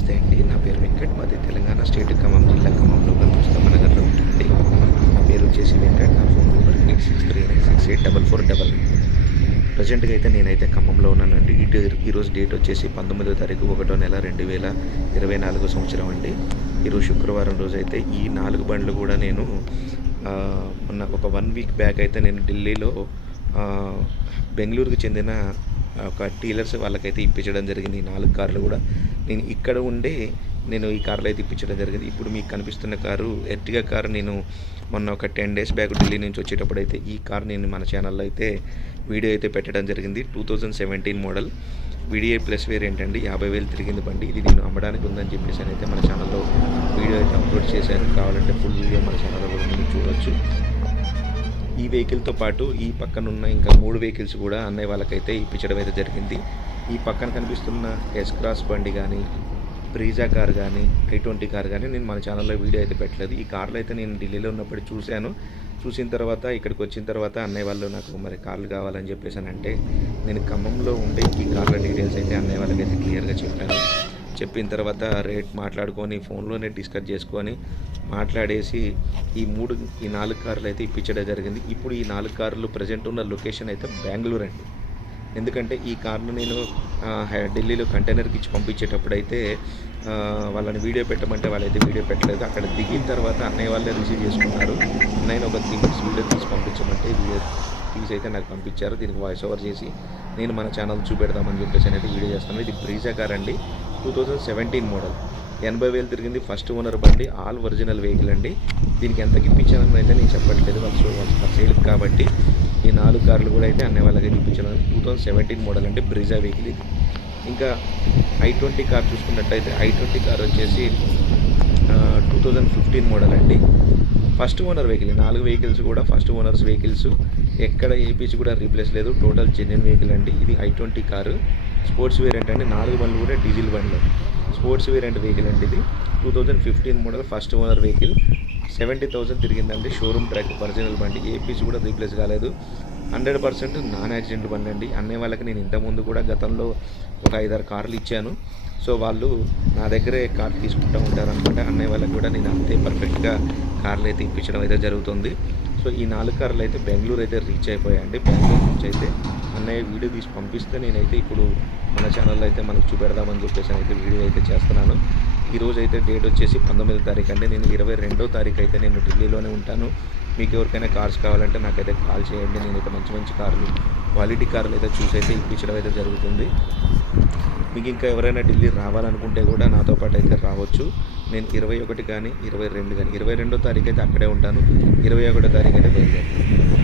నమస్తే అండి. నా పేరు వెంకట్. మాది తెలంగాణ స్టేట్ ఖమ్మం జిల్లా ఖమ్మంలో కనిపిస్తాం నగర్లో ఉంటుంది. నా పేరు వచ్చేసి వెంకట్. నా phone number eight six three nine six eight double four double. ప్రజెంట్గా అయితే నేనైతే ఖమ్మంలో ఉన్నానండి. ఇటు ఈరోజు డేట్ వచ్చేసి పంతొమ్మిదో తారీఖు ఒకటో నెల రెండు వేల ఇరవై నాలుగో సంవత్సరం అండి. ఈరోజు శుక్రవారం రోజు అయితే ఈ నాలుగు బండ్లు కూడా నేను మొన్న ఒక వన్ వీక్ బ్యాక్ అయితే నేను ఢిల్లీలో బెంగళూరుకు చెందిన ఒక డీలర్స్ వాళ్ళకైతే ఇప్పించడం జరిగింది. ఈ నాలుగు కార్లు కూడా. నేను ఇక్కడ ఉండే నేను ఈ కార్లు అయితే ఇప్పించడం జరిగింది. ఇప్పుడు మీకు కనిపిస్తున్న కారు ఎర్టిగా కారు నేను మొన్న ఒక టెన్ డేస్ బ్యాక్ ఢిల్లీ నుంచి వచ్చేటప్పుడు అయితే ఈ కార్ నేను మన ఛానల్లో అయితే వీడియో అయితే పెట్టడం జరిగింది. Two thousand seventeen model. Video plus variant అండి యాభై వేలు తిరిగింది బండి. ఇది నేను అమ్మడానికి ఉందని చెప్పేసి అయితే మన ఛానల్లో వీడియో అయితే అప్లోడ్ చేశాను. కావాలంటే ఫుల్ వీడియో మన ఛానల్లో కూడా మీరు చూడొచ్చు. ఈ వెహికల్తో పాటు ఈ పక్కన ఉన్న ఇంకా మూడు వెహికల్స్ కూడా అన్నయ్య వాళ్ళకైతే ఇప్పించడం అయితే జరిగింది. ఈ పక్కన కనిపిస్తున్న ఎస్ క్రాస్ బండి కానీ బ్రీజా కార్ కానీ ఐ ట్వంటీ కార్ కానీ నేను మన ఛానల్లో వీడియో అయితే పెట్టలేదు. ఈ కార్లు అయితే నేను ఢిల్లీలో ఉన్నప్పుడు చూశాను. చూసిన తర్వాత ఇక్కడికి వచ్చిన తర్వాత అన్నయ్య వాళ్ళు నాకు మరి కార్లు కావాలని చెప్పేసి అంటే నేను ఖమ్మంలో ఉండే ఈ కార్ల డీటెయిల్స్ అయితే అన్నయ్య వాళ్ళకి అయితే క్లియర్గా చెప్పాను. చెప్పిన తర్వాత రేట్ మాట్లాడుకొని ఫోన్లోనే డిస్కస్ చేసుకొని మాట్లాడేసి ఈ మూడు ఈ నాలుగు కార్లు అయితే ఇప్పించడం జరిగింది. ఇప్పుడు ఈ నాలుగు కార్లు ప్రజెంట్ ఉన్న లొకేషన్ అయితే బెంగళూరు అండి. ఎందుకంటే ఈ కార్ను నేను ఢిల్లీలో కంటైనర్కి ఇచ్చి పంపించేటప్పుడు అయితే వాళ్ళని వీడియో పెట్టమంటే వాళ్ళైతే వీడియో పెట్టలేదు. అక్కడ దిగిన తర్వాత అన్నయ్య వాళ్ళే రిసీవ్ చేసుకున్నారు. నేను ఒక త్రీ మినిట్స్ వీడియో తీసి పంపించమంటే వీడియో తీసి అయితే నాకు పంపించారు. దీనికి వాయిస్ ఓవర్ చేసి నేను మన ఛానల్ చూపెడదామని చెప్పేసి అయితే వీడియో చేస్తాను ఇది బ్రీజా కార్ అండి. Two thousand seventeen model. ఎనభై వేలు తిరిగింది ఫస్ట్ ఓనర్ బండి ఆల్ ఒరిజినల్ వెహికల్ అండి. దీనికి ఎంతకి గిప్పించాలని అయితే నేను చెప్పట్లేదు. వాళ్ళు సేల్ కాబట్టి ఈ నాలుగు కార్లు కూడా అయితే అన్ని వాళ్ళకి ఇప్పించాను టూ థౌజండ్ సెవెంటీన్ మోడల్ అంటే బ్రిజా వెహికల్ ఇది. ఇంకా ఐ ట్వంటీ కార్ చూసుకున్నట్టయితే ఐ ట్వంటీ కార్ వచ్చేసి టూ థౌజండ్ ఫిఫ్టీన్ మోడల్ అండి. ఫస్ట్ ఓనర్ వెహికల్ నాలుగు వెహికల్స్ కూడా ఫస్ట్ ఓనర్స్ వెహికల్స్ ఎక్కడ ఏపీసీ కూడా రీప్లేస్ లేదు. టోటల్ జెన్యున్ వెహికల్ అండి. ఇది I twenty car sports variant అండి నాలుగు బండ్లు కూడా డీజిల్ బండ్లు. స్పోర్ట్స్ వేరియంట్ వెహికల్ అండి ఇది. Two thousand fifteen model first owner vehicle seventy thousand తిరిగిందండి. Showroom track original బండి. ఏపీసీ కూడా రీప్లేస్ కాలేదు. హండ్రెడ్ పర్సెంట్ నాన్ యాక్సిడెంట్ బండి అండి. అన్నయ్య వాళ్ళకి నేను ఇంతకుముందు కూడా గతంలో ఒక ఐదారు కార్లు ఇచ్చాను. సో వాళ్ళు నా దగ్గరే కార్ తీసుకుంటూ ఉంటారు అనమాట అన్నయ్య వాళ్ళకి కూడా నేను అంతే పర్ఫెక్ట్గా కార్లు అయితే ఇప్పించడం అయితే జరుగుతుంది. సో ఈ నాలుగు కార్లు అయితే బెంగళూరు అయితే రీచ్ అయిపోయాయండి. బెంగళూరు నుంచి అయితే అన్నయ్య వీడియో తీసి పంపిస్తే నేనైతే ఇప్పుడు మన ఛానల్లో అయితే మనకు చూపెడదామని చెప్పేసి అయితే వీడియో అయితే చేస్తున్నాను. ఈరోజు అయితే డేట్ వచ్చేసి పంతొమ్మిదో తారీఖు అంటే నేను ఇరవై రెండో తారీఖు అయితే నేను ఢిల్లీలోనే ఉంటాను. మీకు ఎవరికైనా కార్స్ కావాలంటే నాకైతే కాల్ చేయండి. నేను అయితే మంచి మంచి కార్లు క్వాలిటీ కార్లు అయితే చూసి అయితే ఇప్పించడం అయితే జరుగుతుంది. మీకు ఇంకా ఎవరైనా ఢిల్లీ రావాలనుకుంటే కూడా నాతో పాటు అయితే రావచ్చు. నేను ఇరవై ఒకటి కానీ ఇరవై రెండు కానీ ఇరవై రెండో తారీఖు అయితే అక్కడే ఉంటాను. ఇరవై ఒకటో తారీఖు అయితే బయలుదేరుతాను.